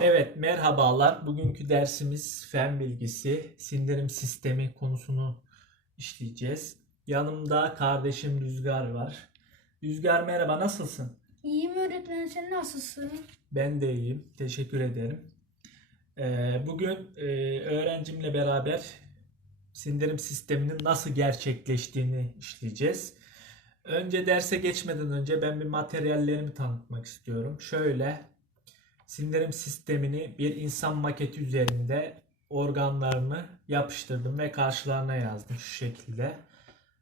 Evet, merhabalar. Bugünkü dersimiz fen bilgisi, sindirim sistemi konusunu işleyeceğiz. Yanımda kardeşim Rüzgar var. Rüzgar merhaba, nasılsın? İyiyim öğretmenim sen nasılsın? Ben de iyiyim, teşekkür ederim. Ee, bugün e, öğrencimle beraber sindirim sisteminin nasıl gerçekleştiğini işleyeceğiz. Önce derse geçmeden önce ben bir materyallerimi tanıtmak istiyorum. Şöyle sindirim sistemini bir insan maketi üzerinde organlarını yapıştırdım ve karşılarına yazdım şu şekilde.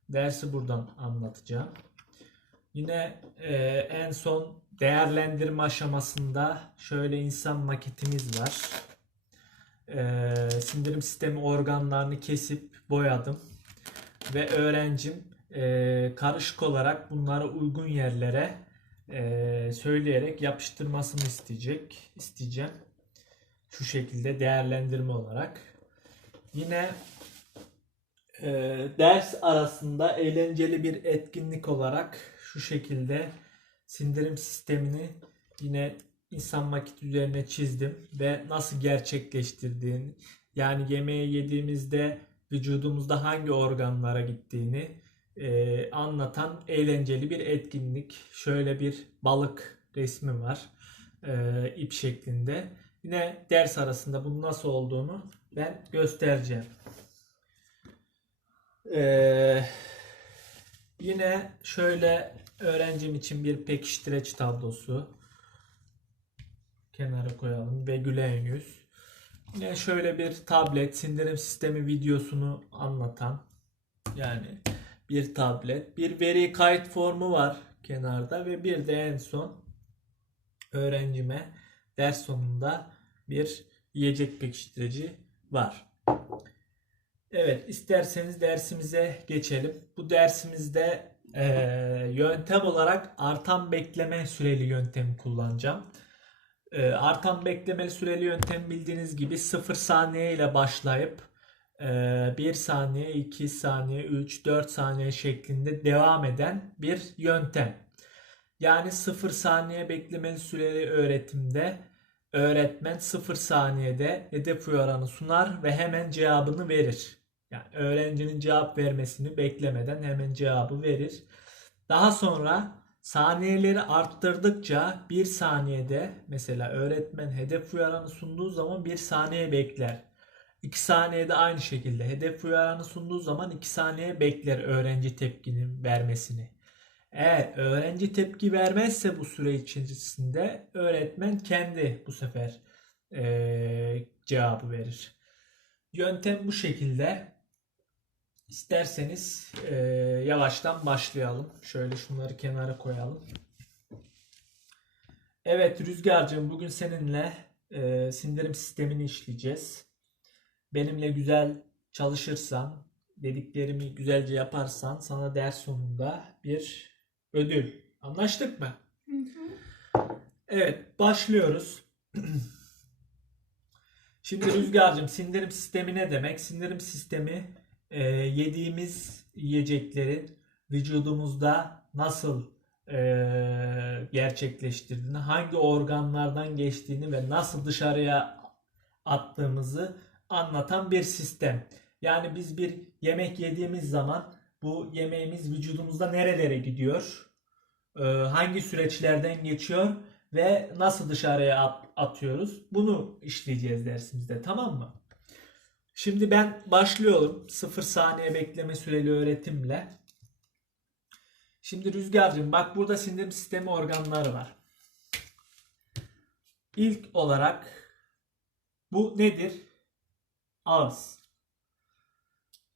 Dersi buradan anlatacağım. Yine e, en son değerlendirme aşamasında şöyle insan maketimiz var. E, sindirim sistemi organlarını kesip boyadım ve öğrencim e, karışık olarak bunları uygun yerlere e, söyleyerek yapıştırmasını isteyecek, isteyeceğim. Şu şekilde değerlendirme olarak. Yine e, ders arasında eğlenceli bir etkinlik olarak şu şekilde sindirim sistemini yine insan maketi üzerine çizdim ve nasıl gerçekleştirdiğini yani yemeği yediğimizde vücudumuzda hangi organlara gittiğini e, anlatan eğlenceli bir etkinlik. Şöyle bir balık resmi var e, ip şeklinde. Yine ders arasında bunun nasıl olduğunu ben göstereceğim. Ee, yine şöyle öğrencim için bir pekiştireç tablosu kenara koyalım ve gülen yüz. Yine şöyle bir tablet sindirim sistemi videosunu anlatan yani bir tablet, bir veri kayıt formu var kenarda ve bir de en son öğrencime ders sonunda bir yiyecek pekiştirici var. Evet, isterseniz dersimize geçelim. Bu dersimizde eee, yöntem olarak artan bekleme süreli yöntemi kullanacağım. Eee, artan bekleme süreli yöntem bildiğiniz gibi 0 saniye ile başlayıp 1 saniye, 2 saniye, 3, 4 saniye şeklinde devam eden bir yöntem. Yani 0 saniye beklemeli süreli öğretimde öğretmen 0 saniyede hedef uyaranı sunar ve hemen cevabını verir. Yani öğrencinin cevap vermesini beklemeden hemen cevabı verir. Daha sonra saniyeleri arttırdıkça bir saniyede mesela öğretmen hedef uyaranı sunduğu zaman bir saniye bekler. 2 saniyede aynı şekilde hedef uyaranı sunduğu zaman 2 saniye bekler öğrenci tepkinin vermesini. Eğer öğrenci tepki vermezse bu süre içerisinde öğretmen kendi bu sefer eee, cevabı verir. Yöntem bu şekilde. İsterseniz eee, yavaştan başlayalım. Şöyle şunları kenara koyalım. Evet Rüzgar'cığım bugün seninle eee, sindirim sistemini işleyeceğiz. Benimle güzel çalışırsan, dediklerimi güzelce yaparsan sana ders sonunda bir ödül. Anlaştık mı? Hı hı. Evet, başlıyoruz. Şimdi Rüzgar'cığım sindirim sistemi ne demek? Sindirim sistemi e, yediğimiz yiyeceklerin vücudumuzda nasıl e, gerçekleştirdiğini, hangi organlardan geçtiğini ve nasıl dışarıya attığımızı anlatan bir sistem. Yani biz bir yemek yediğimiz zaman bu yemeğimiz vücudumuzda nerelere gidiyor? Ee, hangi süreçlerden geçiyor ve nasıl dışarıya at- atıyoruz? Bunu işleyeceğiz dersimizde tamam mı? Şimdi ben başlıyorum 0 saniye bekleme süreli öğretimle. Şimdi Rüzgar'cığım bak burada sindirim sistemi organları var. İlk olarak bu nedir? Ağız.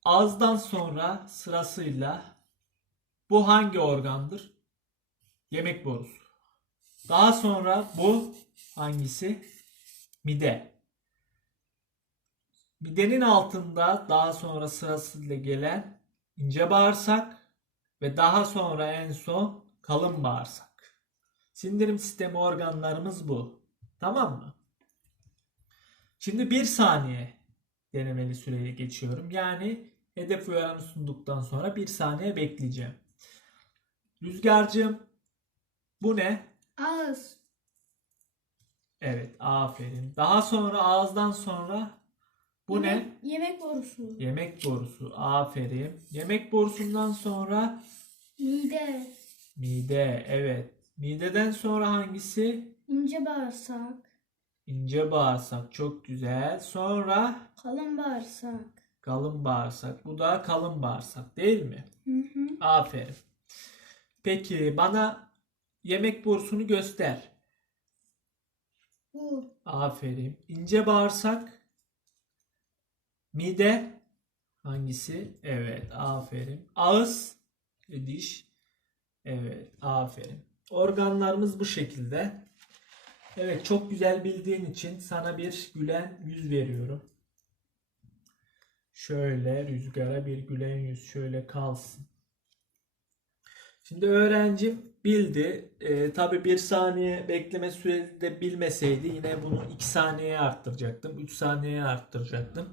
Ağızdan sonra sırasıyla bu hangi organdır? Yemek borusu. Daha sonra bu hangisi? Mide. Midenin altında daha sonra sırasıyla gelen ince bağırsak ve daha sonra en son kalın bağırsak. Sindirim sistemi organlarımız bu. Tamam mı? Şimdi bir saniye denemeli süreye geçiyorum. Yani hedef uyaranı sunduktan sonra bir saniye bekleyeceğim. Rüzgar'cığım bu ne? Ağız. Evet, aferin. Daha sonra ağızdan sonra bu ne? Yemek- Yemek borusu. Yemek borusu. Aferin. Yemek borusundan sonra Mide. mide. Evet. Mideden sonra hangisi? ince bağırsak. İnce bağırsak. Çok güzel. Sonra Kalın bağırsak. kalın bağırsak. Bu da kalın bağırsak değil mi? Hı hı. Aferin. Peki bana yemek borusunu göster. Bu. Aferin. İnce bağırsak. Mide. Hangisi? Evet. Aferin. Ağız diş. Evet. Aferin. Organlarımız bu şekilde. Evet. Çok güzel bildiğin için sana bir gülen yüz veriyorum. Şöyle rüzgara bir gülen yüz şöyle kalsın. Şimdi öğrencim bildi. Ee, tabii bir saniye bekleme süresi de bilmeseydi yine bunu 2 saniyeye arttıracaktım. 3 saniyeye arttıracaktım.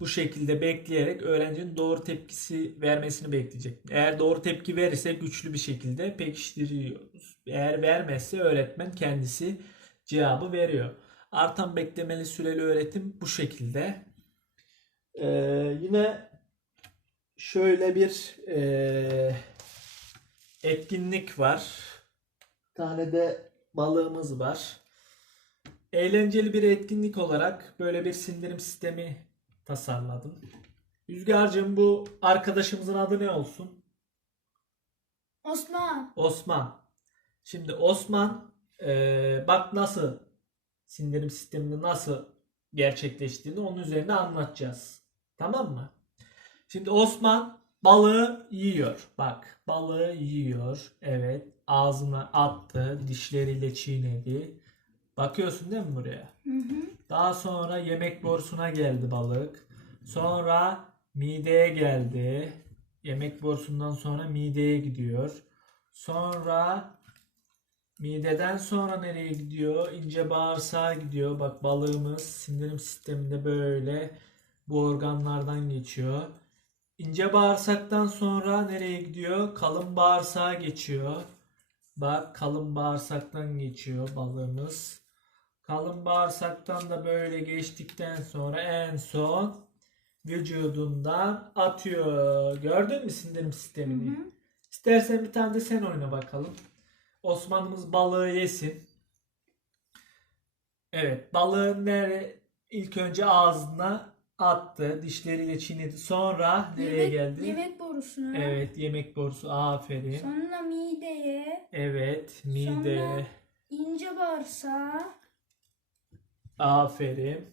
Bu şekilde bekleyerek öğrencinin doğru tepkisi vermesini bekleyecektim. Eğer doğru tepki verirse güçlü bir şekilde pekiştiriyoruz. Eğer vermezse öğretmen kendisi cevabı veriyor. Artan beklemeli süreli öğretim bu şekilde. Ee, yine şöyle bir eee etkinlik var. Bir tane de balığımız var. Eğlenceli bir etkinlik olarak böyle bir sindirim sistemi tasarladım. Rüzgar'cığım bu arkadaşımızın adı ne olsun? Osman. Osman. Şimdi Osman eee, bak nasıl sindirim sistemini nasıl gerçekleştiğini onun üzerine anlatacağız. Tamam mı? Şimdi Osman balığı yiyor. Bak balığı yiyor. Evet ağzına attı. Dişleriyle çiğnedi. Bakıyorsun değil mi buraya? Hı hı. Daha sonra yemek borusuna geldi balık. Sonra mideye geldi. Yemek borusundan sonra mideye gidiyor. Sonra mideden sonra nereye gidiyor? İnce bağırsağa gidiyor. Bak balığımız sindirim sisteminde böyle bu organlardan geçiyor. İnce bağırsaktan sonra nereye gidiyor? Kalın bağırsağa geçiyor. Bak kalın bağırsaktan geçiyor balığımız. Kalın bağırsaktan da böyle geçtikten sonra en son vücudundan atıyor. Gördün mü sindirim Hı sistemini? hı. İstersen bir tane de sen oyna bakalım. Osman'ımız balığı yesin. Evet balığın nere ilk önce ağzına attı. Dişleriyle çiğnedi. Sonra nereye Yemek, geldi? yemek borusuna. Evet yemek borusu aferin. Sonra mideye. Evet mide Sonra- ince bağırsağa. aferin.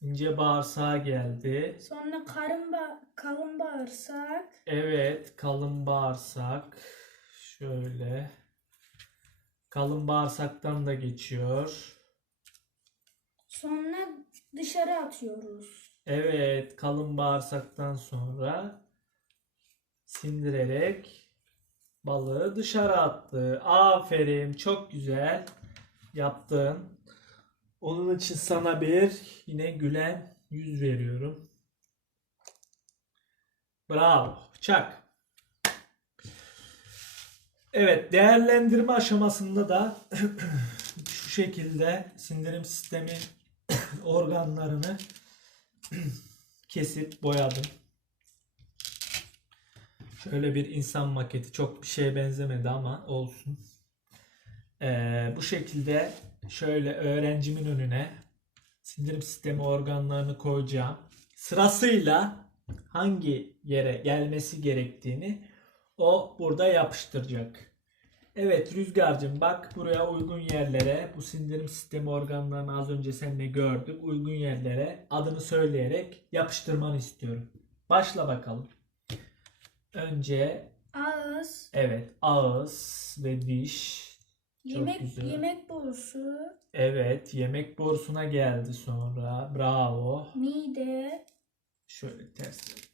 İnce bağırsağa geldi. Sonra karın ba kalın bağırsak. Evet, kalın bağırsak. Şöyle. Kalın bağırsaktan da geçiyor. Sonra dışarı atıyoruz. Evet, kalın bağırsaktan sonra sindirerek balığı dışarı attı. Aferin, çok güzel yaptın. Onun için sana bir yine gülen yüz veriyorum. Bravo. Çak. Evet, değerlendirme aşamasında da şu şekilde sindirim sistemi organlarını kesip boyadım. Şöyle bir insan maketi çok bir şeye benzemedi ama olsun. Ee, bu şekilde şöyle öğrencimin önüne sindirim sistemi organlarını koyacağım. Sırasıyla hangi yere gelmesi gerektiğini o burada yapıştıracak. Evet Rüzgar'cığım bak buraya uygun yerlere bu sindirim sistemi organlarını az önce seninle gördük. Uygun yerlere adını söyleyerek yapıştırmanı istiyorum. Başla bakalım. Önce Ağız. evet ağız ve diş. Çok yemek güzel. yemek borusu. Evet yemek borusuna geldi sonra. Bravo. Mide. Şöyle ters.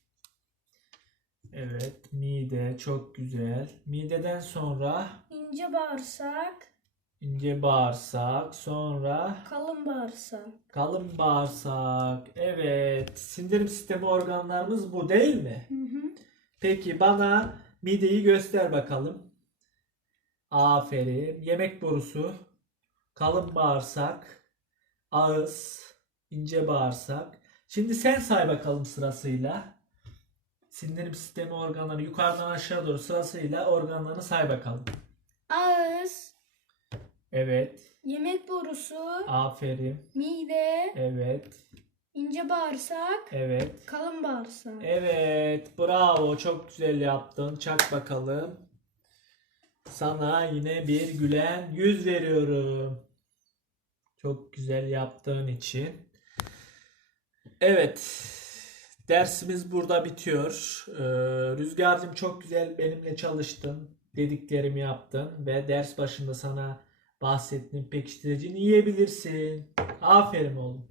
Evet mide çok güzel. Mideden sonra ince bağırsak. ince bağırsak sonra Kalın bağırsak. kalın bağırsak. Evet sindirim sistemi organlarımız bu değil mi? Hı hı. Peki bana mideyi göster bakalım. Aferin. Yemek borusu. kalın bağırsak, ağız, ince bağırsak. Şimdi sen say bakalım sırasıyla. Sindirim sistemi organları yukarıdan aşağı doğru sırasıyla organlarını say bakalım. Ağız, Evet. yemek borusu, Aferin. mide, Evet. ince bağırsak, Evet. kalın bağırsak. Evet. Bravo. Çok güzel yaptın. Çak bakalım. Sana yine bir gülen yüz veriyorum. Çok güzel yaptığın için. Evet. Dersimiz burada bitiyor. Ee, Rüzgar'cığım çok güzel benimle çalıştın. Dediklerimi yaptın ve ders başında sana bahsettiğim pekiştiricini yiyebilirsin. Aferin oğlum.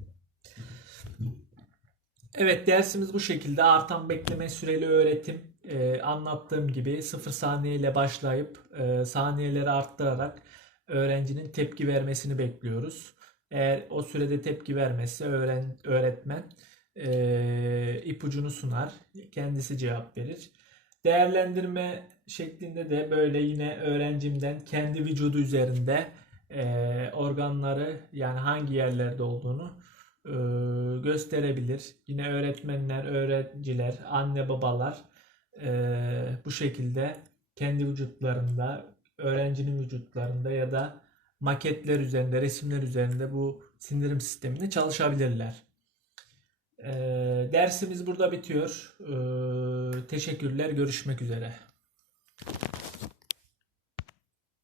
Evet dersimiz bu şekilde artan bekleme süreli öğretim Ee, anlattığım gibi 0 saniye ile başlayıp e, saniyeleri arttırarak öğrencinin tepki vermesini bekliyoruz. Eğer o sürede tepki vermezse öğren, öğretmen e, ipucunu sunar, kendisi cevap verir. Değerlendirme şeklinde de böyle yine öğrencimden kendi vücudu üzerinde e, organları yani hangi yerlerde olduğunu e, gösterebilir. Yine öğretmenler, öğrenciler, anne babalar e, bu şekilde kendi vücutlarında, öğrencinin vücutlarında ya da maketler üzerinde, resimler üzerinde bu sindirim sistemini çalışabilirler. E, dersimiz burada bitiyor. E, teşekkürler, görüşmek üzere.